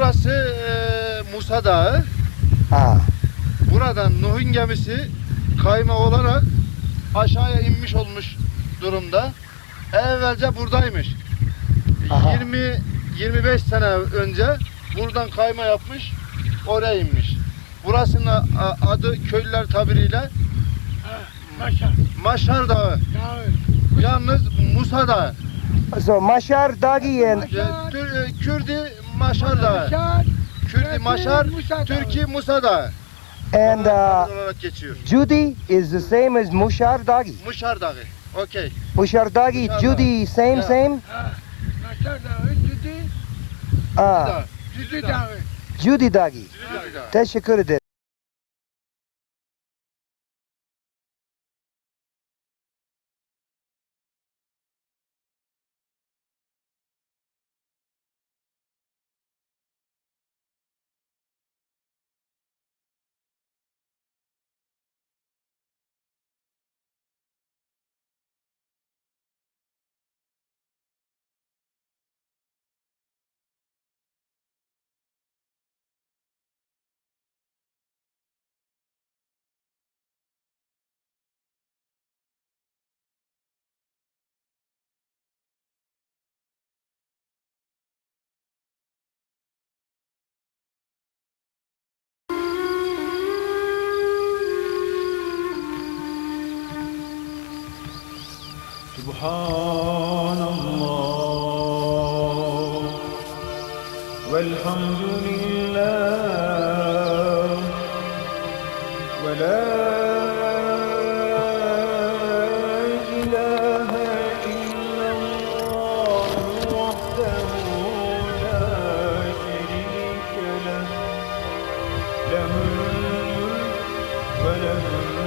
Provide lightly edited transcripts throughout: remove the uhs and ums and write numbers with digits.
Burası Musa Dağı. Ha. Buradan Nuh'un gemisi kayma olarak aşağıya inmiş olmuş durumda. Evvelce buradaymış. Aha. 20-25 sene önce buradan kayma yapmış, oraya inmiş. Burasının adı köylüler tabiriyle Maşar Dağı. Yalnız Musa Dağı. So Maşar Dağı and Kürdi Maşar Dağı. Kürdi Maşar, Türkiye Musa Dağı. and Olarak geçiyor. Judy is the same as Mushar Dağı. Muşar Dağı. Okay. Mushar Dağı, Mushar Judy same Yeah. same. Ah, Judy Dağı. Teşekkür ederim. Subhanallah velhamdülillah ve la ilahe illallah vahdehu la şerike leh lehul mulk ve lehul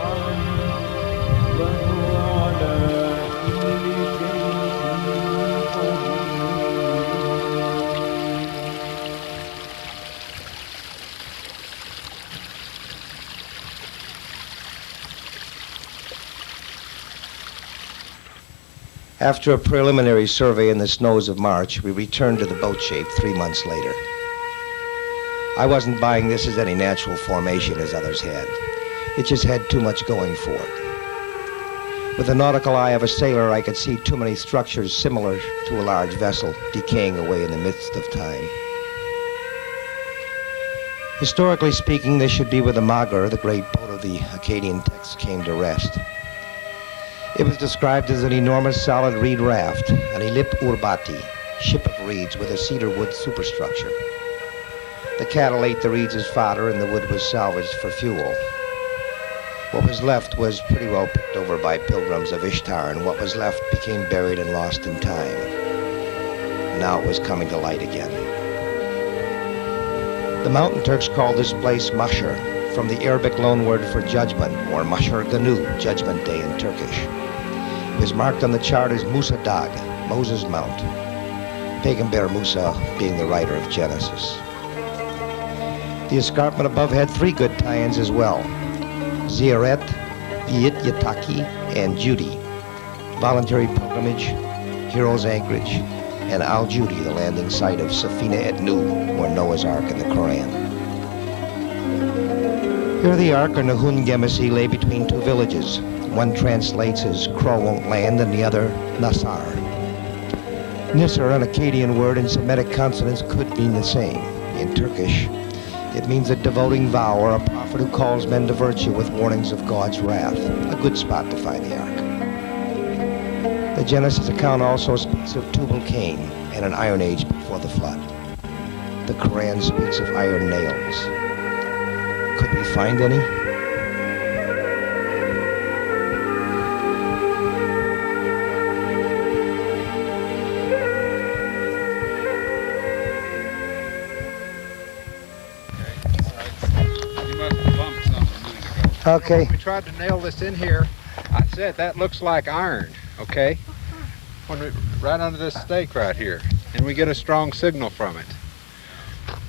hamd ve huve ala kulli şeyin kadir. After a preliminary survey in the snows of March, we returned to the boat shape 3 months later. I wasn't buying this as any natural formation as others had. It just had too much going for it. With the nautical eye of a sailor, I could see too many structures similar to a large vessel decaying away in the midst of time. Historically speaking, this should be where the Magar, the great boat of the Akkadian text, came to rest. It was described as an enormous solid reed raft, an Ilip Urbati, ship of reeds with a cedar wood superstructure. The cattle ate the reeds as fodder and the wood was salvaged for fuel. What was left was pretty well picked over by pilgrims of Ishtar, and what was left became buried and lost in time. Now it was coming to light again. The mountain Turks called this place Mashar, from the Arabic loanword for judgment, or Mashar Ganu, Judgment Day in Turkish. It was marked on the chart as Musa Dag, Moses Mount, Peygamber Musa being the writer of Genesis. The escarpment above had 3 good tie-ins as well: Ziyaret, Yit Yataki, and Judy, voluntary pilgrimage, Heroes Anchorage, and Al-Judi, the landing site of Safina et Nu, or Noah's Ark in the Quran. Here the Ark, or Nahun Gemisi, lay between 2 villages. One translates as Crow Won't Land, and the other Nasar. Nisr, an Akkadian word in Semitic consonants, could mean the same. In Turkish, it means a devoting vow or a prophet who calls men to virtue with warnings of God's wrath. A good spot to find the Ark. The Genesis account also speaks of Tubal Cain and an Iron Age before the flood. The Quran speaks of iron nails. Could we find any? Okay. We tried to nail this in here. I said that looks like iron, okay? Right under this stake right here, and we get a strong signal from it.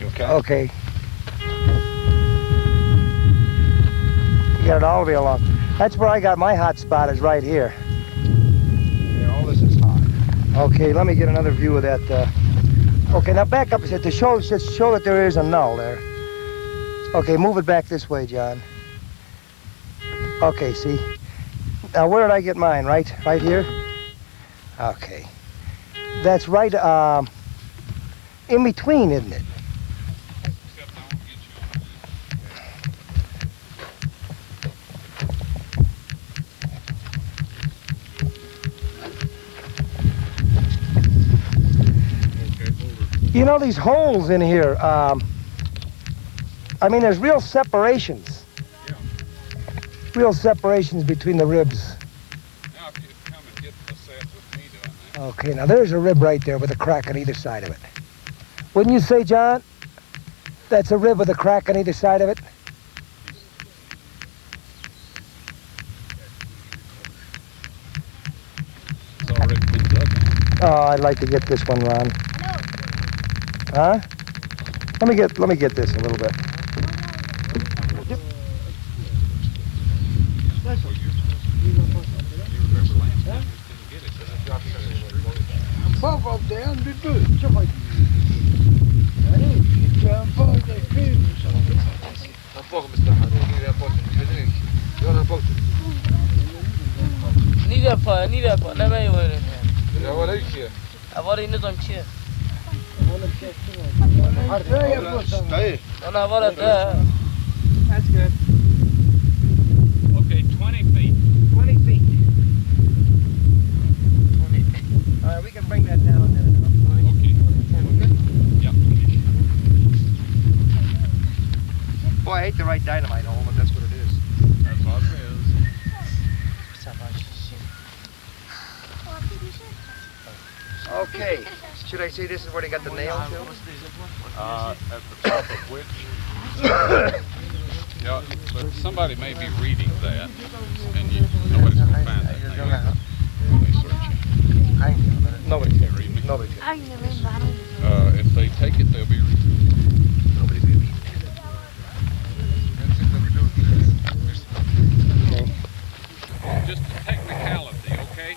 Okay? Okay. You got it all the way along. That's where I got my hot spot, is right here. Yeah, all this is hot. Okay, let me get another view of that Okay, now back up a bit to show, just show that there is a null there. Okay, move it back this way, John. Okay, see? Now where did I get mine? Right here? Okay. That's right in between, isn't it? You know, these holes in here, I mean, there's real separations. Yeah. Real separations between the ribs. Now if you come and get the set with me doing that. Okay, now there's a rib right there with a crack on either side of it. Wouldn't you say, John? That's a rib with a crack on either side of it? It's already been dug on. Oh, I'd like to get this one, Ron. Huh? Let me get this a little bit. Niet dat, naar mij worden. Ja, wat is je? Ja, wat is het dan? Dayı. Ana var da. That's good. Okay, 20 feet. 20 feet. 20. All right, we can bring that down there. Okay. Yep. Boy, I hate to write dynamite hole, but that's what it is. That's all it is. Okay. Should I say this is where they got the nail to? At the top of which? Yeah, but somebody may be reading that, and nobody's going to find that thing. When they search it. Nobody Can't read me. Nobody If they take it, they'll be reading. Nobody can read. Just a technicality, okay?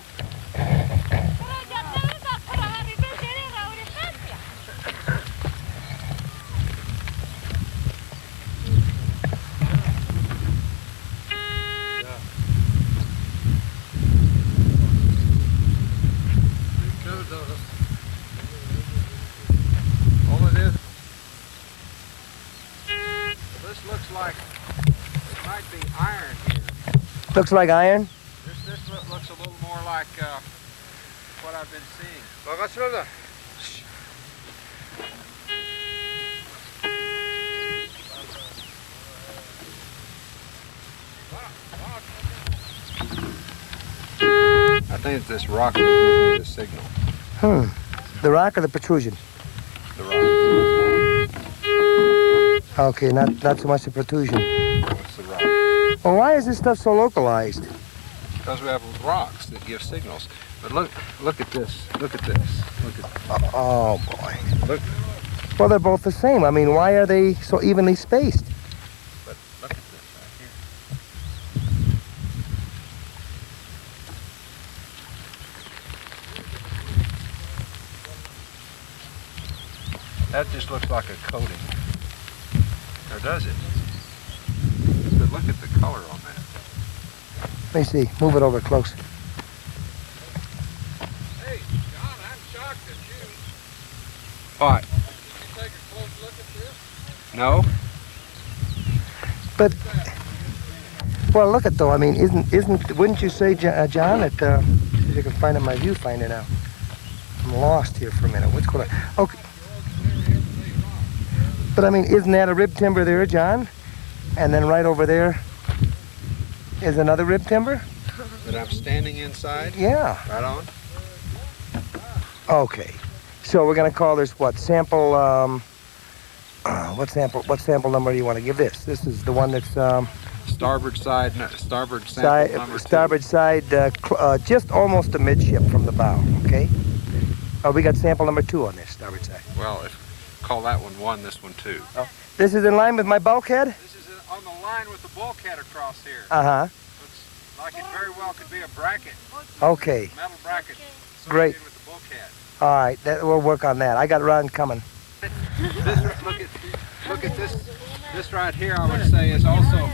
All it is. This looks like it might be iron here. Looks like iron. This looks a little more like what I've been seeing. I think it's this rock that gives me the signal. The rock or the protrusion? The rock. Okay, not so much the protrusion. It's the rock. Well, why is this stuff so localized? Because we have rocks that give signals. But look at this. Look at this. Look at Oh, boy. Look. Well, they're both the same. I mean, why are they so evenly spaced? But look at this right here. That just looks like a coating. Or does it? But look at the color on that. Let me see. Move it over close. Hey, John, I'm shocked at you. What? Did you take a close look at this? No. But, well, look at though. I mean, wouldn't you say, John, that, see if I can find it in my viewfinder now. I'm lost here for a minute. What's going on? Okay. But I mean, isn't that a rib timber there, John? And then right over there is another rib timber? That I'm standing inside? Yeah. Right on? Okay. So we're gonna call this what? Sample, what sample number do you want to give this? This is the one that's, Starboard side, starboard sample number 2. starboard side, just almost a midship from the bow, okay? Oh, we got sample number 2 on this, starboard side. Well, call that one 1, this one 2. Oh. This is in line with my bulkhead? This is on the line with the bulkhead across here. Uh-huh. Looks like it very well could be a bracket. Okay. Metal bracket Great. associated with the bulkhead. All right, we'll work on that. I got Ron coming. Look at this. This right here, I would say, is also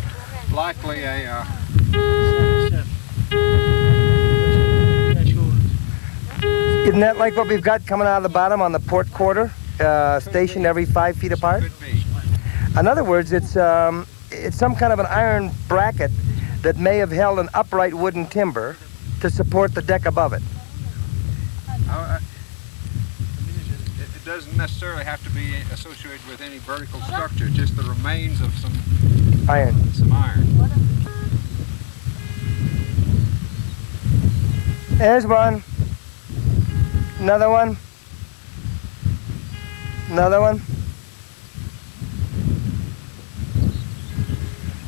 likely a. Isn't that like what we've got coming out of the bottom on the port quarter, stationed every 5 feet apart? Could be. In other words, it's some kind of an iron bracket that may have held an upright wooden timber to support the deck above it. It doesn't necessarily have to be associated with any vertical structure, just the remains of some Iron. Some iron. There's one. Another one. Another one.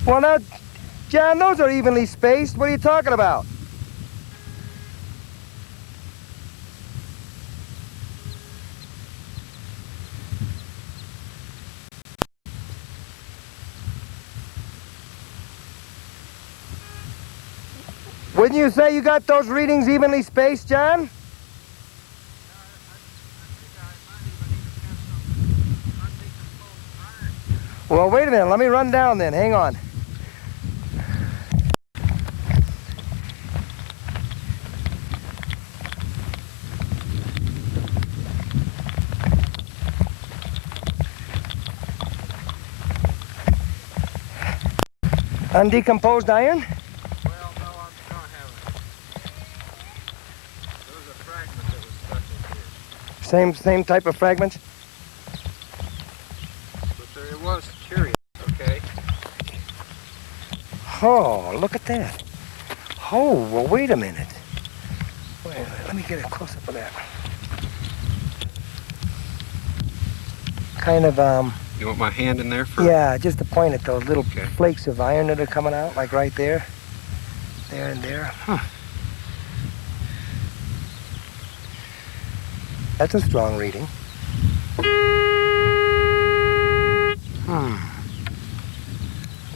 Well, now, John, those are evenly spaced. What are you talking about? Wouldn't you say you got those readings evenly spaced, John? Well, wait a minute. Let me run down then. Hang on. Undecomposed iron? Well, no, I don't have it. There was a fragment that was stuck in here. Same type of fragment? But it was curious, okay? Oh, look at that. Oh, well, wait a minute. Wait, let me get a close-up of that. Kind of, You want my hand in there for? yeah, just to point at those little Okay. flakes of iron that are coming out, like right there. There and there. Huh. That's a strong reading.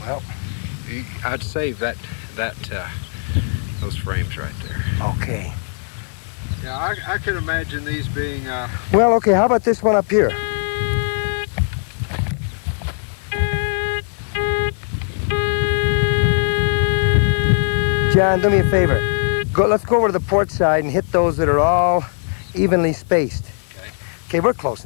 Well, I'd save those frames right there. okay. Yeah, I could imagine these being. Well, okay, how about this one up here? John, do me a favor. Let's go over to the port side and hit those that are all evenly spaced. Okay. Okay, we're close.